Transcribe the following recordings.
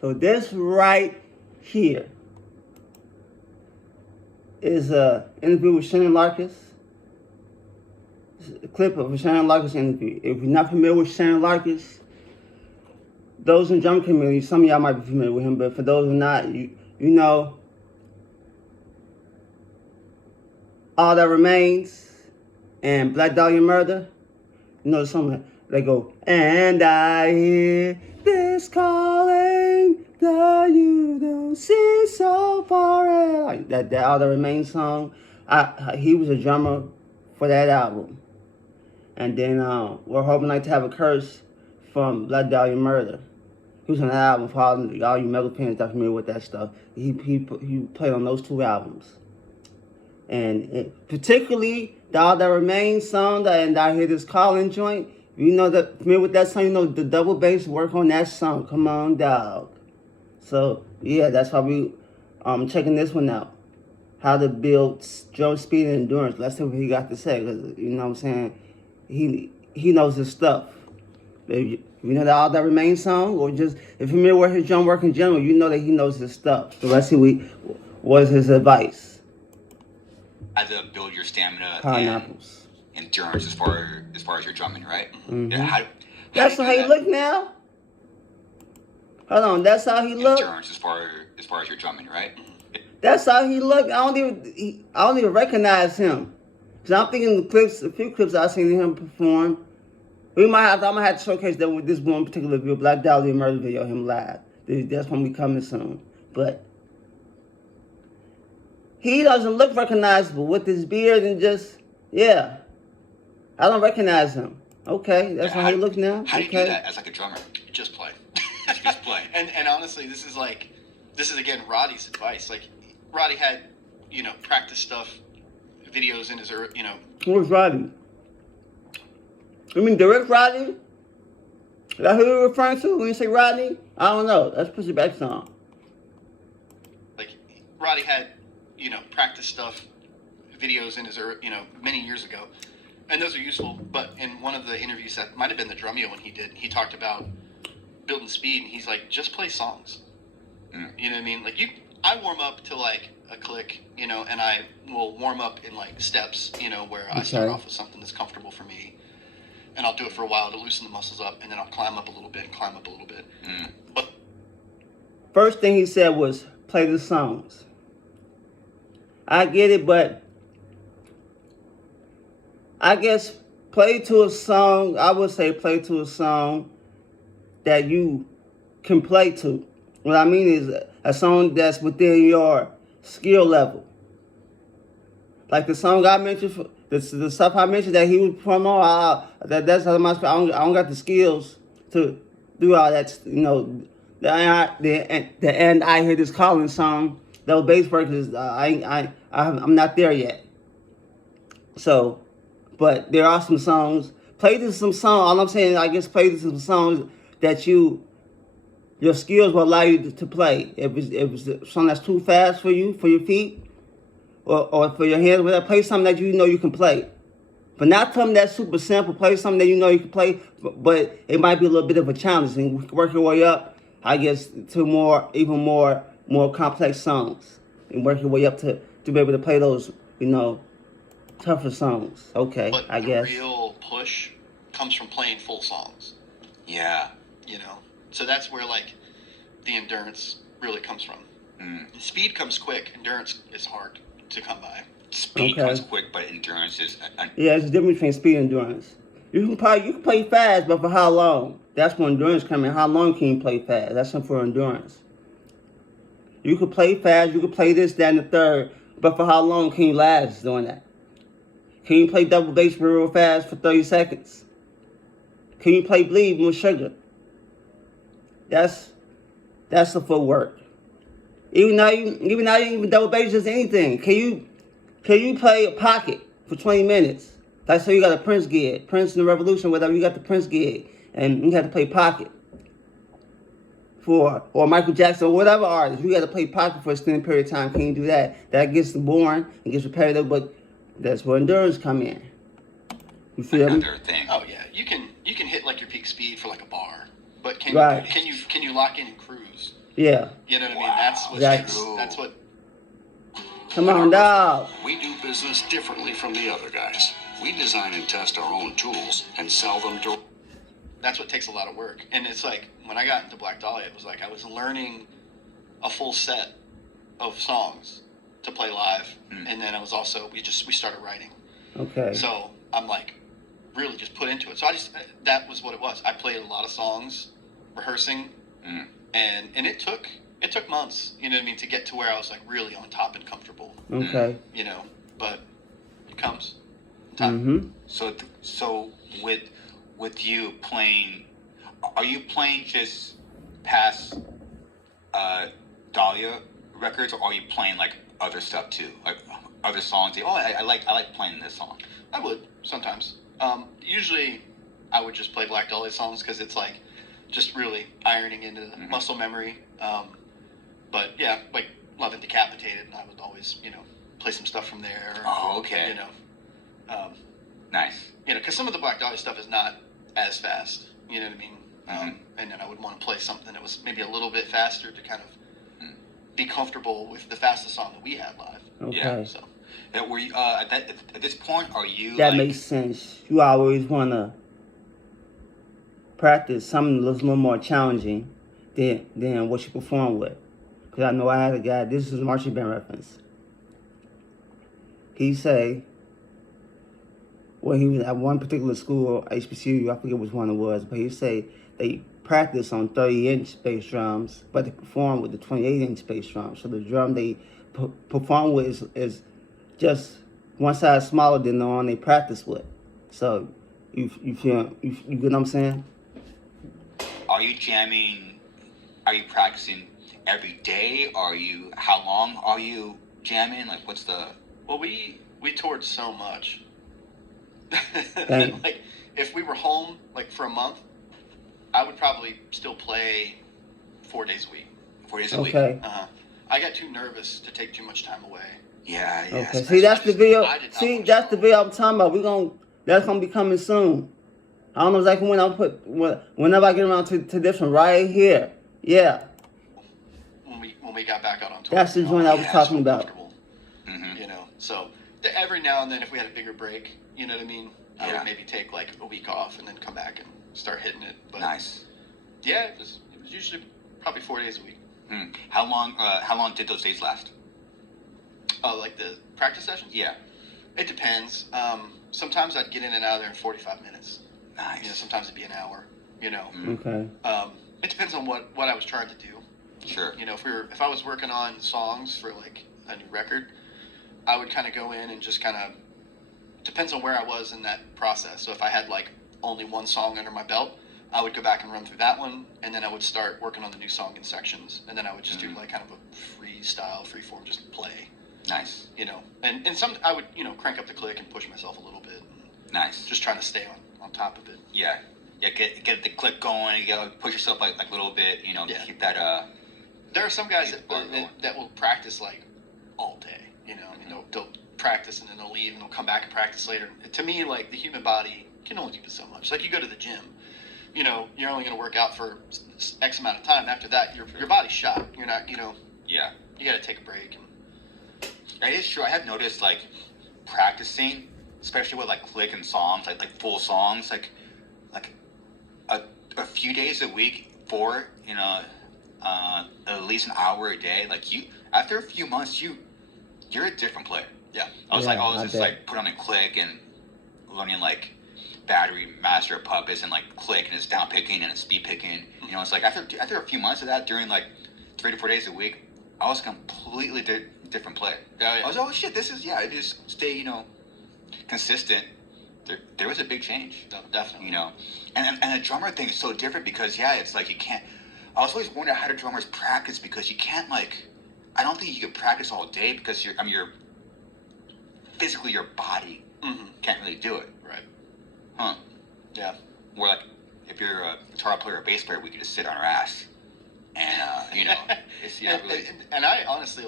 So this right here is an interview with Shannon Lucas. A clip of a Shannon Lucas interview. If you're not familiar with Shannon Lucas, those in the drum community, some of y'all might be familiar with him, but for those who are not, you know All That Remains and Black Dahlia Murder. You know the song they go, and I hear this calling that you don't see so far away. Like that All That Remains song. He was a drummer for that album. And then we're hoping like to have a curse from Black Dahlia Murder. He was on that album for all you metal fans that are familiar with that stuff. He played on those two albums. And particularly the All That Remains song and I Hear This Calling joint. You know that familiar with that song, you know the double bass work on that song. Come on, dog. So yeah, that's why we checking this one out. How to build drum speed and endurance. Let's see what he got to say, because you know what I'm saying? He knows his stuff. If you know the All That Remains song, or just if you're familiar with his drum work in general, you know that he knows his stuff. So let's see what is his advice. How to build your stamina Pineapples. and endurance as far as your drumming, right? Mm-hmm. Yeah, that's how he look now. Hold on, that's how he look. Endurance as far as your drumming, right? That's how he look. I don't even recognize him. Cause I'm thinking a few clips I've seen him perform. I'm gonna have to showcase that with this one particular video, Black Dahlia Murder video, him live. That's gonna be coming soon. But he doesn't look recognizable with his beard and just, yeah. I don't recognize him. Okay, that's how he looks now. How do you do that as like a drummer? Just play. Just play. And honestly, this is again Roddy's advice. Like Roddy had, practice stuff, videos in his, Who's Roddy? You mean direct Roddy? Is that who you're referring to when you say Rodney? I don't know. That's Pussy Back song. Like Roddy had, practice stuff, videos in his, many years ago, and those are useful. But in one of the interviews that might have been the Drumeo one he talked about building speed, and he's like, just play songs. You know what I mean? Like I warm up to like a click, and I will warm up in like steps, where I start off with something that's comfortable for me. And I'll do it for a while to loosen the muscles up, and then I'll climb up a little bit. But first thing he said was, play the songs. I get it, but I guess play to a song, I would say play to a song that you can play to. What I mean is a song that's within your skill level. Like the song I mentioned, the stuff I mentioned that he was promo, that's how much I don't got the skills to do all that. The end I Hear This Calling song. Those bass work is I'm not there yet. So, but there are some songs. Play to some songs. All I'm saying, I guess, play to some songs that your skills will allow you to play. If it's a song that's too fast for you, for your feet, or for your hands, whatever, play something that you know you can play. But not something that's super simple. Play something that you know you can play, but it might be a little bit of a challenge. And work your way up, I guess, to even more complex songs. And work your way up to be able to play those, tougher songs. Okay, but I guess. The real push comes from playing full songs. Yeah. So that's where, like, the endurance really comes from. Speed comes quick. Endurance is hard to come by. Speed comes quick, but endurance is... Yeah, it's a difference between speed and endurance. You can play fast, but for how long? That's when endurance comes in. How long can you play fast? That's something for endurance. You could play fast, you could play this, that, and the third, but for how long can you last doing that? Can you play double bass real fast for 30 seconds? Can you play Bleed with Sugar? That's the footwork. Even now, even double bass is anything. Can you play a pocket for 20 minutes? Like, so you got a Prince gig, Prince in the Revolution, whatever, you got the Prince gig, and you have to play pocket. Or Michael Jackson, or whatever artist, you got to play pocket for a extended period of time. Can you do that? That gets boring, it gets repetitive, but that's where endurance come in. You feel me? Thing. Oh yeah, you can hit like your peak speed for like a bar, but can Right. you lock in and cruise? Yeah. You know what I mean? Wow. That's what Exactly. that's what. Come on, dog. We do business differently from the other guys. We design and test our own tools and sell them to. That's what takes a lot of work. And it's like when I got into Black Dahlia, it was like I was learning a full set of songs to play live, and then I was also we started writing. Okay. So I'm like really just put into it. So that was what it was. I played a lot of songs, rehearsing, and it took months, you know what I mean, to get to where I was like really on top and comfortable. Okay. You know, but it comes in time. So with you playing, are you playing just past Dahlia records, or are you playing like other stuff too, like other songs? I like playing this song. I would sometimes. Usually, I would just play Black Dahlia songs because it's like just really ironing into the muscle memory. But yeah, like Love and Decapitated, I would always play some stuff from there. Oh, okay. Nice. Because some of the Black Dahlia stuff is not as fast. You know what I mean? And then I would want to play something that was maybe a little bit faster to kind of be comfortable with the fastest song that we had live. Okay. Yeah. So, were you at this point? Are you? That makes sense. You always want to practice something that's a little more challenging than what you perform with. Because I know I had a guy. This is a marching band reference. He say, when he was at one particular school, HBCU, I forget which one it was, but he say they practice on 30-inch bass drums, but they perform with the 28-inch bass drum. So the drum they perform with is just one size smaller than the one they practice with. So you get what I'm saying? Are you jamming? Are you practicing every day? How long are you jamming? Like, what's the? Well, we toured so much. Dang. Like, if we were home like for a month, I would probably still play 4 days a week. 4 days a week. Okay. I got too nervous to take too much time away. Yeah. Okay. See, that's the video. I did not See, want that's to the video I'm talking about. That's gonna be coming soon. I don't know exactly when whenever I get around to this one right here. Yeah. When we got back out on tour. That's the joint I was talking about. comfortable. So every now and then, if we had a bigger break, you know what I mean, I would maybe take like a week off and then come back and start hitting it. But nice. Yeah, it was usually probably 4 days a week. How long did those days last? Oh, like the practice sessions? Yeah. It depends. Sometimes I'd get in and out of there in 45 minutes. Nice. Sometimes it'd be an hour. Okay. It depends on what I was trying to do. Sure. If I was working on songs for like a new record, I would kind of go in and just kind of depends on where I was in that process. So if I had like only one song under my belt, I would go back and run through that one, and then I would start working on the new song in sections, and then I would just do like kind of a freeform, just play. Nice. And some I would crank up the click and push myself a little bit. Nice. Just trying to stay on top of it. Yeah. Get the click going. You gotta push yourself like a little bit. Keep that. There are some guys that will practice like all day. They'll practice and then they'll leave and they'll come back and practice later. To me, like the human body can only do so much. Like you go to the gym, you're only going to work out for X amount of time. After that, your body's shot. You're not, Yeah. You got to take a break. It is true. I have noticed like practicing, especially with like click and songs, like full songs, like a few days a week for at least an hour a day. Like after a few months, you're a different player. Yeah. I was like put on a click and learning like battery master of puppets and like click and it's down picking and it's speed picking. It's like after a few months of that, during like 3 to 4 days a week, I was a completely different player. Yeah. I was oh shit, this is I just stay consistent. There was a big change. No, definitely. And the drummer thing is so different because it's like you can't. I was always wondering how do drummers practice because you can't I don't think you can practice all day because you're physically your body can't really do it. Right. Huh. Yeah. Where like if you're a guitar player or a bass player, we could just sit on our ass and it's really. And I honestly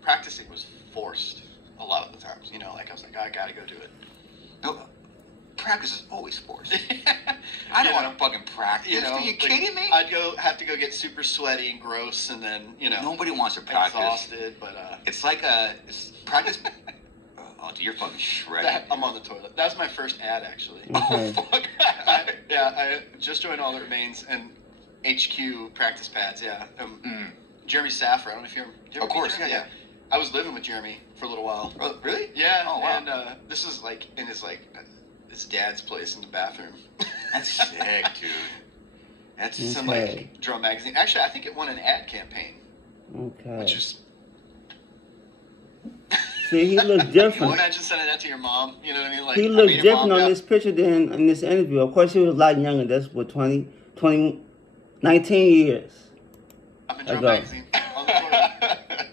practicing was forced a lot of the times. I was like I gotta go do it. No, practice is always forced. I don't want to fucking practice. You know, Are you kidding me? I'd have to go get super sweaty and gross, and then Nobody wants to practice. Exhausted, but it's like practice. Oh, dude, you're fucking shredded. I'm on the toilet. That was my first ad, actually. Okay. Oh fuck. I just joined All That Remains and HQ practice pads. Yeah. Jeremy Saffer. I don't know if you ever. Of course, yeah. I was living with Jeremy for a little while. Oh, really? Yeah. Oh, wow. And this is like in his dad's place in the bathroom. That's sick, dude. That's Some Okay. like drum magazine. Actually, I think it won an ad campaign, Okay. which is. See, he looks Can you different. imagine sending that to your mom? You know what I mean? Like, He looks your different mom, on yeah. this picture than in this interview. Of course, he was a lot younger. That's what, 19 years. I'm in drum ago. magazine. On the toilet.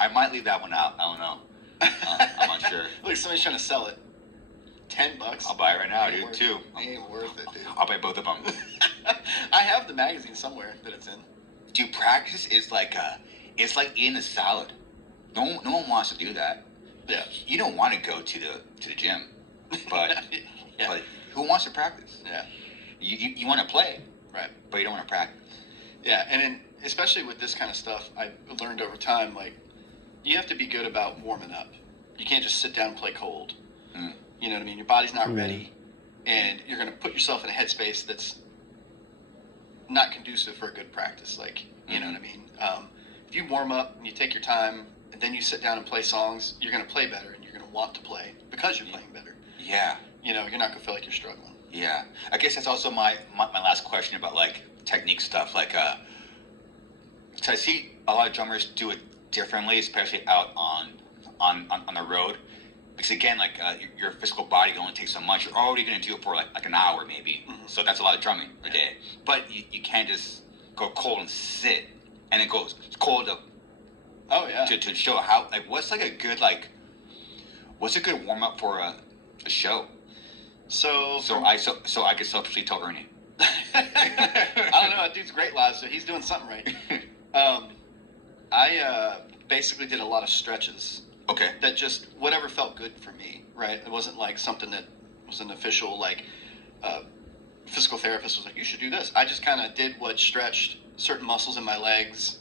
I might leave that one out. I don't know. I'm not sure. Look, somebody's trying to sell it. $10. I'll buy it right now, Ain't dude. worth Too. it. Ain't worth it, dude. I'll buy both of them. I have the magazine somewhere that it's in. Dude, practice is like it's like eating a salad. No one wants to do that. Yeah. You don't want to go to the gym, but Yeah. but who wants to practice? Yeah. You want to play, Right. but you don't want to practice. Yeah, and especially with this kind of stuff, I've learned over time, like, you have to be good about warming up. You can't just sit down and play cold. Mm. You know what I mean? Your body's not Mm. ready, and you're going to put yourself in a headspace that's not conducive for a good practice. Like, you know what I mean? If you warm up and you take your time, and then you sit down and play songs, you're going to play better, and you're going to want to play because you're playing better. Yeah. You know, you're not going to feel like you're struggling. Yeah, I guess that's also my last question about like technique stuff. Like, so I see a lot of drummers do it differently, especially out on the road. Because again, like your physical body only takes so much. You're already going to do it for like an hour maybe. Mhm. So that's a lot of drumming a day. But you can't just go cold and sit, and it goes cold Oh, yeah. to show how like what's a good warm up for a show. So I could selfishly tell Ernie. I don't know. That dude's great live, so he's doing something right. I basically did a lot of stretches Okay. that just whatever felt good for me. Right. It wasn't like something that was an official physical therapist was like, you should do this. I just kind of did what stretched certain muscles in my legs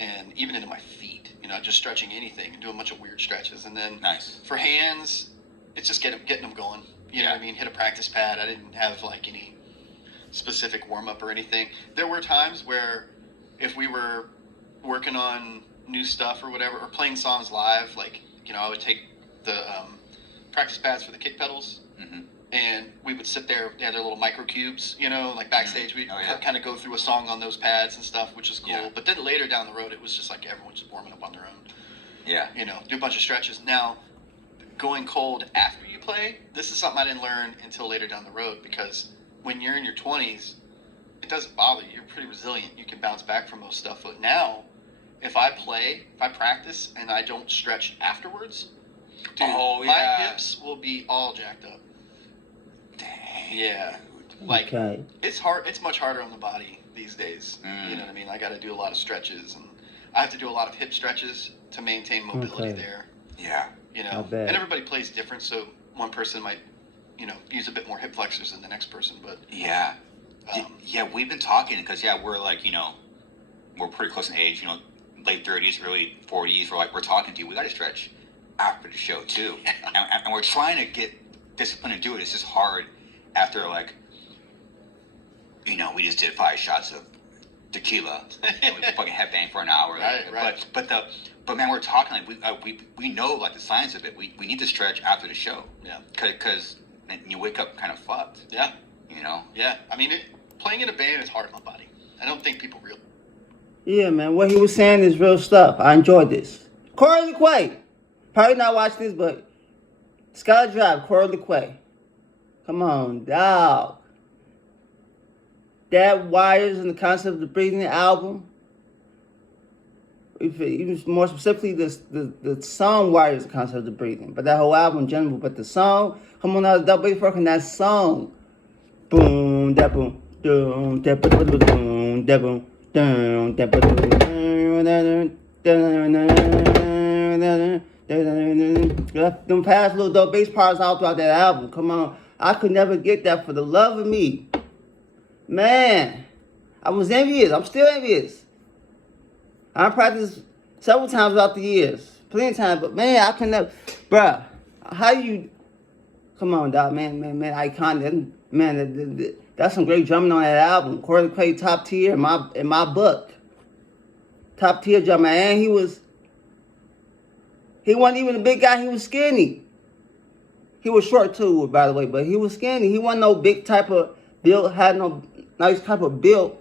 and even into my feet. You know, just stretching anything and doing a bunch of weird stretches. And then Nice. for hands, it's just getting them going. You know what I mean? Hit a practice pad. I didn't have like any specific warm up or anything. There were times where if we were working on new stuff or whatever, or playing songs live, like, you know, I would take the practice pads for the kick pedals, and we would sit there. They had their little micro cubes, you know, like backstage. We'd kind of go through a song on those pads and stuff, which is cool. Yeah. But then later down the road, it was just like everyone's just warming up on their own. Yeah. You know, do a bunch of stretches. Now, going cold after you play, this is something I didn't learn until later down the road, because when you're in your 20s, it doesn't bother you. You're pretty resilient. You can bounce back from most stuff. But now, if I practice, and I don't stretch afterwards, dude, my hips will be all jacked up. Dang. Yeah. Like, Okay. it's hard. It's much harder on the body these days. You know what I mean? I got to do a lot of stretches, and I have to do a lot of hip stretches to maintain mobility there. Yeah. You I know, bet. and everybody plays different, so one person might, you know, use a bit more hip flexors than the next person. But Yeah. Yeah, we've been talking because we're like, you know, we're pretty close in age, you know, late 30s, early 40s. We're talking to you. We got to stretch after the show too, and we're trying to get disciplined to do it. It's just hard after, like, you know, we just did 5 shots of tequila and we fucking headbang for an hour. Right. But man, we're talking like we know like the science of it. We need to stretch after the show. Yeah. Because you wake up kind of fucked. Yeah. You know. Yeah. I mean, playing in a band is hard on the body. I don't think people realize. Yeah, man. What he was saying is real stuff. I enjoyed this. Corey LeQuay. Probably not watching this, but Skylar Drive, Corey LeQuay. Come on, dog. That Wires and the Concept of Breathing album. Even more specifically, the song Wires, the Concept of Breathing. But that whole album in general. But the song, come on now, the double bass work on that song. Boom, da boom, boom, da boom, boom, da boom, down, da boom, them past little dope bass parts all throughout that album. Come on, I could never get that for the love of me. Man, I was envious. I'm still envious. I practiced several times throughout the years. Plenty of times, but man, I could never. Bruh, how you. Come on, dog, man, iconic. Man, that's some great drumming on that album. Corey Clay, top tier in my book. Top tier drummer. And he wasn't even a big guy, he was skinny. He was short too, by the way, but he was skinny. He wasn't no big type of build, had no nice type of build.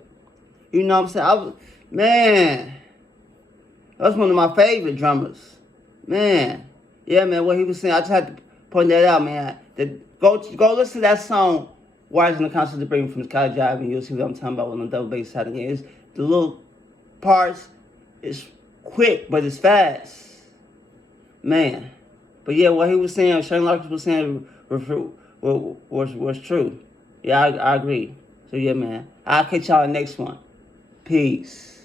You know what I'm saying? Man, that's one of my favorite drummers. Man. Yeah, man, what he was saying, I just had to point that out, man. Go listen to that song, Watching the Concert to Bring from the Sky Drive, and you'll see what I'm talking about on the double bass side again. It's the little parts, it's quick, but it's fast. Man. But yeah, what he was saying, Shannon Lucas was saying was true. Yeah, I agree. So yeah, man. I'll catch y'all next one. Peace.